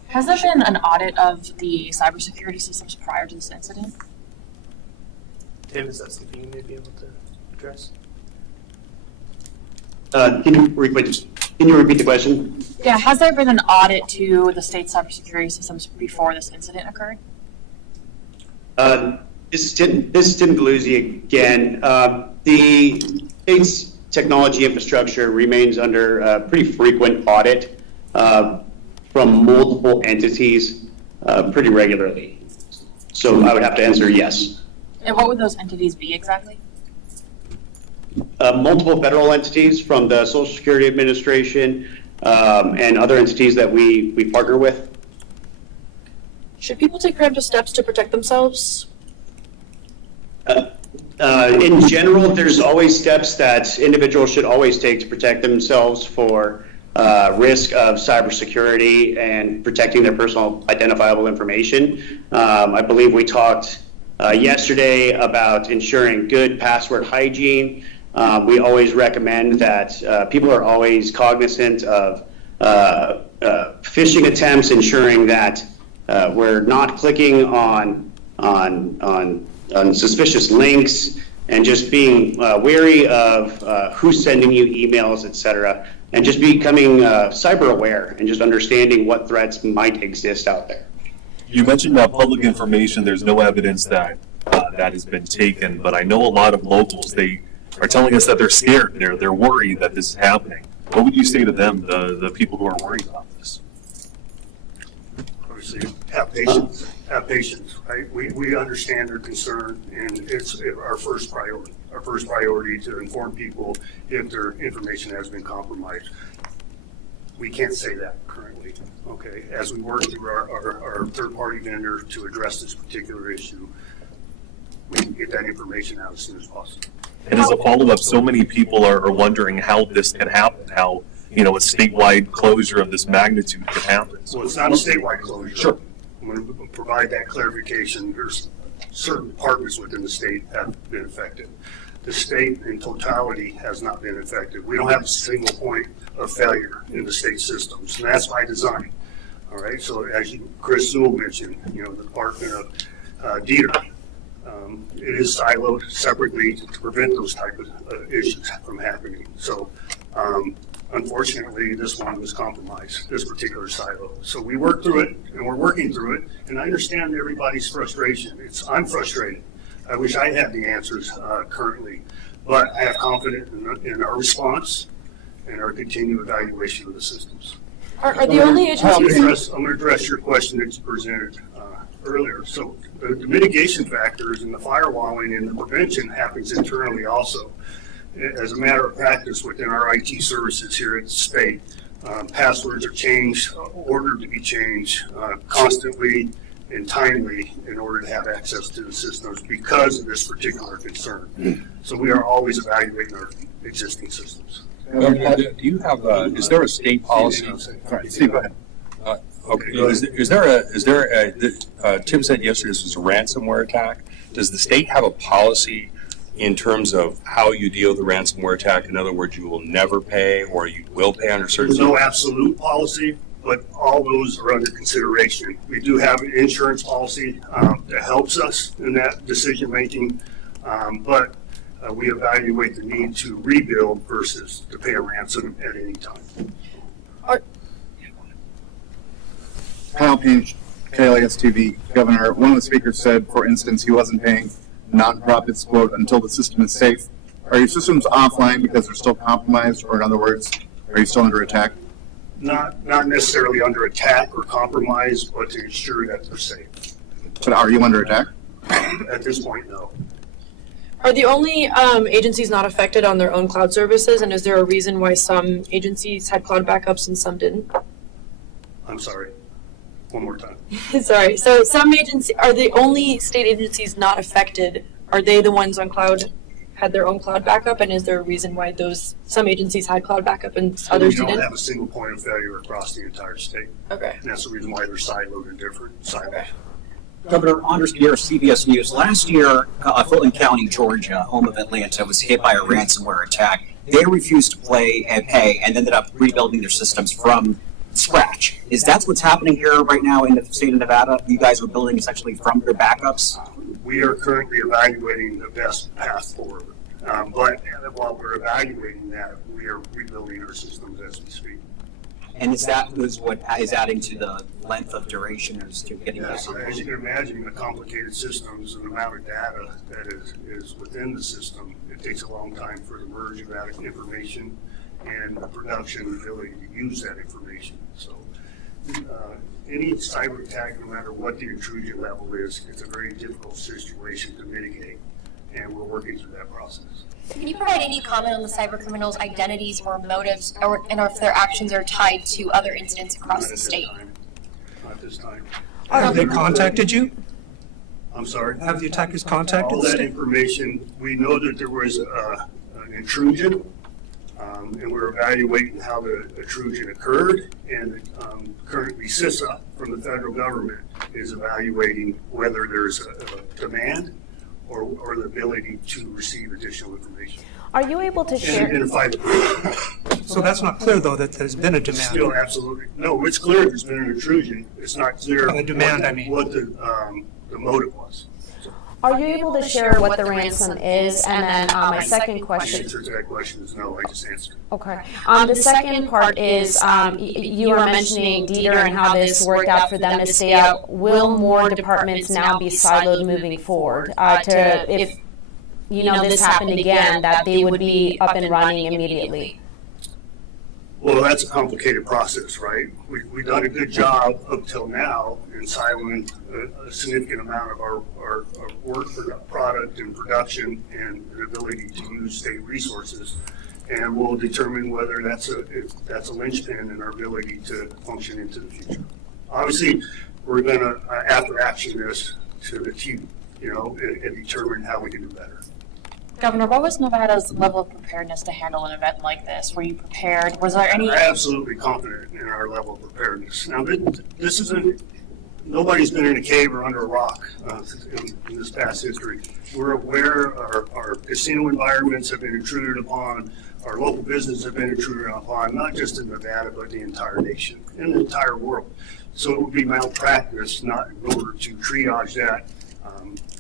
Has there been an audit of the cybersecurity systems prior to this incident? Tim, is that something you may be able to address? Can you repeat the question? Yeah, has there been an audit to the state cybersecurity systems before this incident occurred? This is Tim Galuzzi again. The state's technology infrastructure remains under pretty frequent audit from multiple entities pretty regularly. So I would have to answer yes. And what would those entities be exactly? Multiple federal entities from the Social Security Administration and other entities that we partner with. Should people take preemptive steps to protect themselves? In general, there's always steps that individuals should always take to protect themselves for risk of cybersecurity and protecting their personal identifiable information. I believe we talked yesterday about ensuring good password hygiene. We always recommend that people are always cognizant of phishing attempts, ensuring that we're not clicking on suspicious links, and just being wary of who's sending you emails, et cetera, and just becoming cyber aware and just understanding what threats might exist out there. You mentioned public information. There's no evidence that that has been taken, but I know a lot of locals, they are telling us that they're scared, they're worried that this is happening. What would you say to them, the people who are worried about this? Obviously, have patience, right? We understand their concern, and it's our first priority to inform people if their information has been compromised. We can't say that currently, okay? As we work through our third-party vendor to address this particular issue, we can get that information out as soon as possible. And as a follow-up, so many people are wondering how this can happen, how, a statewide closure of this magnitude can happen. Well, it's not a statewide closure. Sure. I'm going to provide that clarification. There's certain departments within the state have been affected. The state in totality has not been affected. We don't have a single point of failure in the state systems, and that's by design. All right, so as Chris Sewell mentioned, the Department of DETR, it is siloed separately to prevent those type of issues from happening. So unfortunately, this one was compromised, this particular silo. So we worked through it, and we're working through it, and I understand everybody's frustration. I'm frustrated. I wish I had the answers currently, but I have confidence in our response and our continued evaluation of the systems. Are the only agencies? I'm going to address your question that you presented earlier. So the mitigation factors and the firewalling and the prevention happens internally also. As a matter of practice within our IT services here at the state, passwords are changed, ordered to be changed constantly and timely in order to have access to the systems because of this particular concern. So we are always evaluating our existing systems. Do you have, is there a state policy? Steve, go ahead. Okay, Tim said yesterday this was a ransomware attack. Does the state have a policy in terms of how you deal with the ransomware attack? In other words, you will never pay or you will pay under certain... There's no absolute policy, but all those are under consideration. We do have an insurance policy that helps us in that decision making, but we evaluate the need to rebuild versus to pay a ransom at any time. Kyle Page, KLAS TV. Governor, one of the speakers said, for instance, he wasn't paying nonprofits, quote, until the system is safe. Are your systems offline because they're still compromised, or in other words, are you still under attack? Not necessarily under attack or compromise, but to ensure that they're safe. But are you under attack? At this point, no. Are the only agencies not affected on their own cloud services, and is there a reason why some agencies had cloud backups and some didn't? I'm sorry. One more time. Sorry. So some agencies, are the only state agencies not affected, are they the ones on cloud, had their own cloud backup, and is there a reason why some agencies had cloud backup and others didn't? We don't have a single point of failure across the entire state. Okay. And that's the reason why they're siloed in different silos. Okay. Governor Anders Gear, CBS News. Last year, Fulton County, Georgia, home of Atlanta, was hit by a ransomware attack. They refused to pay and ended up rebuilding their systems from scratch. Is that what's happening here right now in the state of Nevada? You guys are building essentially from your backups? We are currently evaluating the best path forward. But while we're evaluating that, we are rebuilding our systems as we speak. And is what is adding to the length of duration as to getting this? As you can imagine, the complicated systems and the amount of data that is within the system, it takes a long time for the merge of that information and the production ability to use that information. So any cyber attack, no matter what the intrusion level is, it's a very difficult situation to mitigate, and we're working through that process. Can you provide any comment on the cyber criminals' identities or motives, and if their actions are tied to other incidents across the state? Not this time. Have they contacted you? I'm sorry? Have the attackers contacted all the that state? information, we know that there was an intrusion, and we're evaluating how the intrusion occurred, and currently CISA from the federal government is evaluating whether there's a demand or the ability to receive additional information. Are you able to And share? identify the So that's not clear, though, that there's been a demand. Still, absolutely. No, it's clear there's been an intrusion. It's not clear The demand, what, I mean. what the motive was. Are you able to share what the ransom is? And then my second The question. answer to that question is no, I just answered. Okay. The second part is you were mentioning Dieter and how this worked out for them to stay up. Will more departments now be siloed moving forward to if this happened again, that they would be up and running immediately? Well, that's a complicated process, right? We've done a good job up till now in siloing a significant amount of our work product and production and the ability to use state resources. And we'll determine whether that's a linchpin in our ability to function into the future. Obviously, we're going to, after action this to the team, and determine how we can do better. Governor, what was Nevada's level of preparedness to handle an event like this? Were you prepared? Was there any? I'm absolutely confident in our level of preparedness. Now, this isn't, nobody's been in a cave or under a rock in this past history. We're aware our casino environments have been intruded upon, our local businesses have been intruded upon, not just in Nevada, but the entire nation and the entire world. So it would be malpractice not in order to triage that,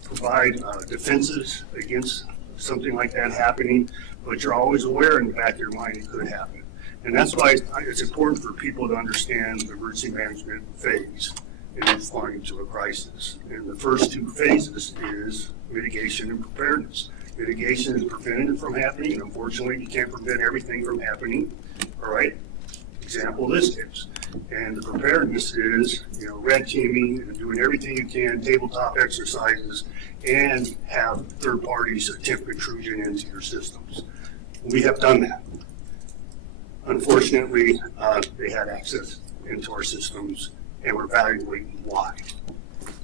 provide defenses against something like that happening, but you're always aware in the back of your mind it could happen. And that's why it's important for people to understand the emergency management phase in responding to a crisis. And the first two phases is mitigation and preparedness. Mitigation is preventing it from happening, and unfortunately you can't prevent everything from happening, all right? Example, this case. And the preparedness is, red teaming and doing everything you can, tabletop exercises, and have third parties attempt intrusion into your systems. We have done that. Unfortunately, they had access into our systems, and we're evaluating why.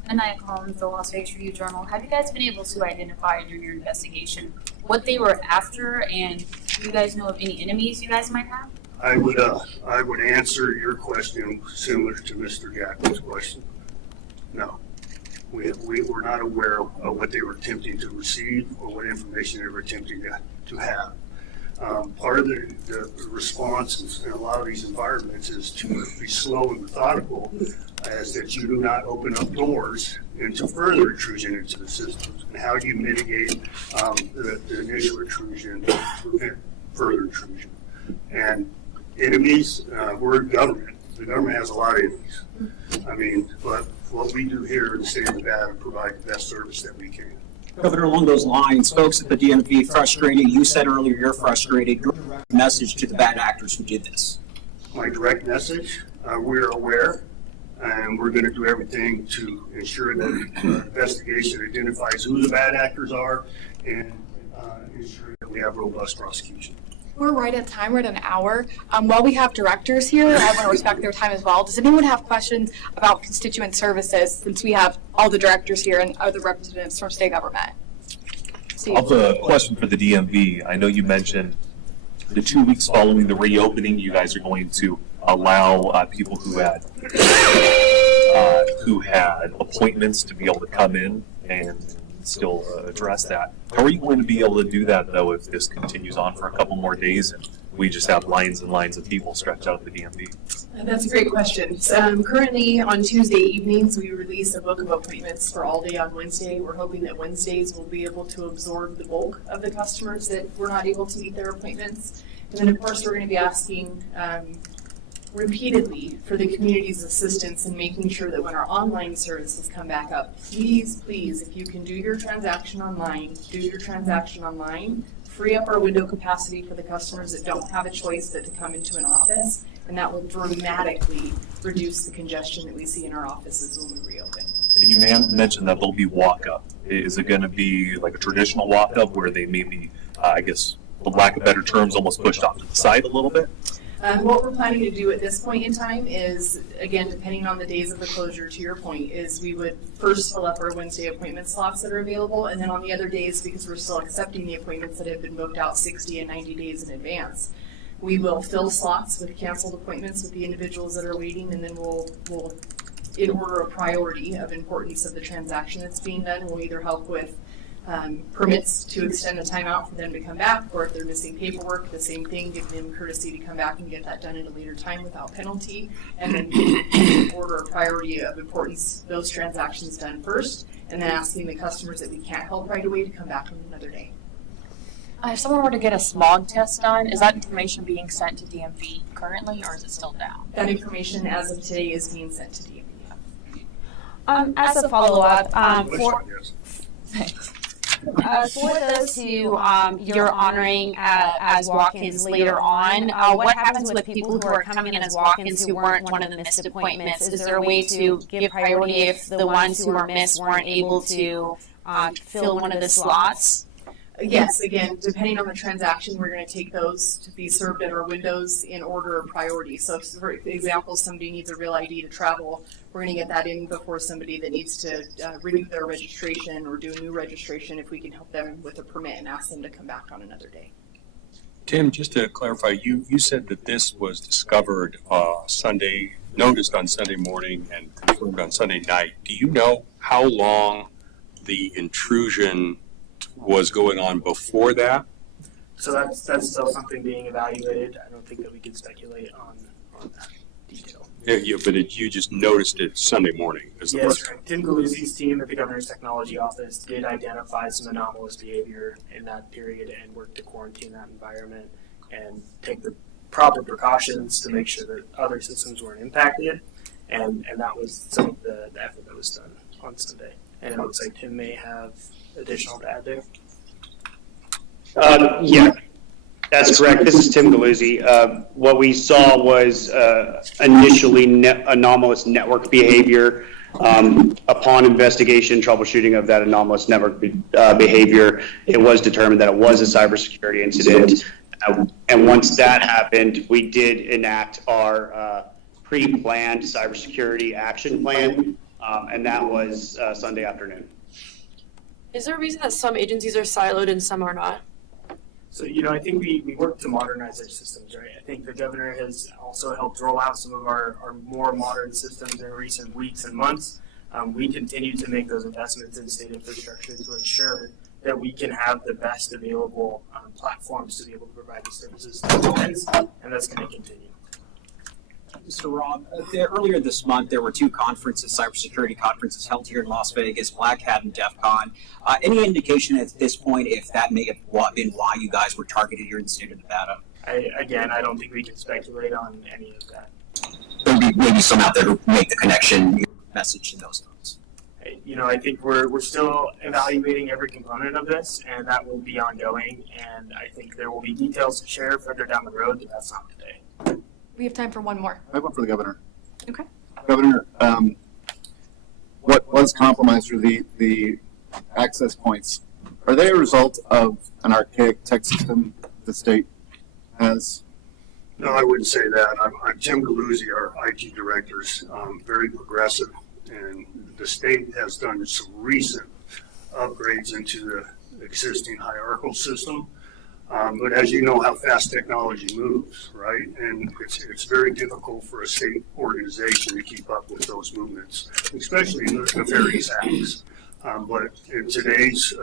Anaya Collins, the Las Vegas Review-Journal. Have you guys been able to identify during your investigation what they were after, and do you guys know of any enemies you guys might have? I would answer your question similar to Mr. Jackson's question. No, we're not aware of what they were attempting to receive or what information they were attempting to have. Part of the response in a lot of these environments is to be slow and methodical, as that you do not open up doors into further intrusion into the systems. And how do you mitigate the initial intrusion to prevent further intrusion? And enemies, we're government. The government has a lot of enemies. But what we do here in the state of Nevada provide the best service that we can. Governor, along those lines, folks at the DMV frustrated. You said earlier you're frustrated. Your message to the bad actors who did this. My direct message, we're aware, and we're going to do everything to ensure that the investigation identifies who the bad actors are and ensure that we have robust prosecution. We're right at time. We're at an hour. While we have directors here, I want to respect their time as well. Does anyone have questions about constituent services, since we have all the directors here and other representatives from state government? I have a question for the DMV. I know you mentioned the 2 weeks following the reopening, you guys are going to allow people who had appointments to be able to come in and still address that. How are you going to be able to do that, though, if this continues on for a couple more days and we just have lines and lines of people stretched out at the DMV? That's a great question. So, currently, on Tuesday evenings, we release a book of appointments for all day on Wednesday. We're hoping that Wednesdays will be able to absorb the bulk of the customers that were not able to meet their appointments. And then, of course, we're going to be asking repeatedly for the community's assistance in making sure that when our online services come back up, please, if you can do your transaction online, free up our window capacity for the customers that don't have a choice but to come into an office, and that will dramatically reduce the congestion that we see in our offices when we reopen. And you mentioned that there'll be walk-up. Is it going to be like a traditional walk-up where they may be, I guess, for lack of better terms, almost pushed off to the side a little bit? What we're planning to do at this point in time is, again, depending on the days of the closure, to your point, is we would first fill up our Wednesday appointment slots that are available, and then on the other days, because we're still accepting the appointments that have been booked out 60 and 90 days in advance, we will fill slots with canceled appointments with the individuals that are waiting, and then we'll in order of priority of importance of the transaction that's being done, we'll either help with permits to extend the timeout for them to come back, or if they're missing paperwork, the same thing, give them courtesy to come back and get that done at a later time without penalty, and then in order of priority of importance, those transactions done first, and then asking the customers that we can't help right away to come back on another day. If someone were to get a smog test done, is that information being sent to DMV currently, or is it still down? That information as of today is being sent to DMV. As a follow-up, for those who you're honoring as walk-ins later on, what happens with people who are coming in as walk-ins who weren't one of the missed appointments? Is there a way to give priority if the ones who were missed weren't able to fill one of the slots? Yes, again, depending on the transaction, we're going to take those to be served at our windows in order of priority. So if, for example, somebody needs a real ID to travel, we're going to get that in before somebody that needs to renew their registration or do a new registration if we can help them with a permit and ask them to come back on another day. Tim, just to clarify, you said that this was discovered noticed on Sunday morning and confirmed on Sunday night. Do you know how long the intrusion was going on before that? So that's still something being evaluated. I don't think that we can speculate on that detail. Yeah, but you just noticed it Sunday morning. Yes, right. Tim Galuzzi's team at the Governor's Technology Office did identify some anomalous behavior in that period and worked to quarantine that environment and take the proper precautions to make sure that other systems weren't impacted. And that was some of the effort that was done on Sunday. And it looks like Tim may have additional to add there. Yeah, that's correct. This is Tim Galuzzi. What we saw was initially anomalous network behavior. Upon investigation, troubleshooting of that anomalous network behavior, it was determined that it was a cybersecurity incident. And once that happened, we did enact our pre-planned cybersecurity action plan, and that was Sunday afternoon. Is there a reason that some agencies are siloed and some are not? So, I think we work to modernize our systems, right? I think the governor has also helped roll out some of our more modern systems in recent weeks and months. We continue to make those investments in state infrastructure to ensure that we can have the best available platforms to be able to provide the services to residents, and that's going to continue. Mr. Rob, earlier this month, there were two conferences, cybersecurity conferences held here in Las Vegas, Black Hat and DEF CON. Any indication at this point if that may have been why you guys were targeted here in the state of Nevada? I don't think we can speculate on any of that. There'll be maybe some out there who make the connection, message to those folks. I think we're still evaluating every component of this, and that will be ongoing. And I think there will be details to share further down the road, but that's not today. We have time for one more. I have one for the governor. Okay. Governor, what was compromised are the access points. Are they a result of an archaic tech system the state has? No, I wouldn't say that. I'm Tim Galuzzi, our IT director, very progressive, and the state has done some recent upgrades into the existing hierarchical system. But as you know how fast technology moves, right? And it's very difficult for a state organization to keep up with those movements, especially the various acts. But in today's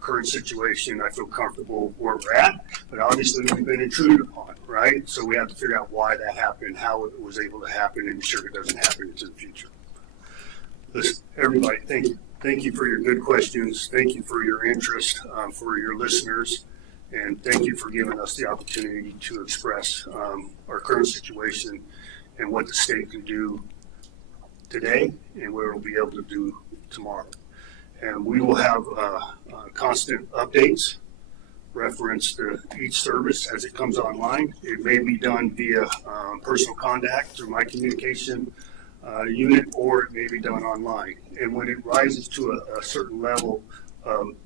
current situation, I feel comfortable where we're at, but obviously we've been intruded upon, right? So we have to figure out why that happened, how it was able to happen, and ensure it doesn't happen into the future. Listen, everybody, thank you. Thank you for your good questions. Thank you for your interest, for your listeners. And thank you for giving us the opportunity to express our current situation and what the state can do today and what we'll be able to do tomorrow. And we will have constant updates reference to each service as it comes online. It may be done via personal contact through my communication unit, or it may be done online. And when it rises to a certain level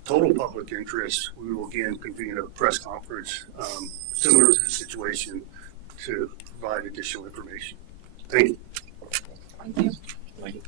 total public interest, we will again convene a press conference similar to the situation to provide additional information. Thank you. Thank you. Thank you.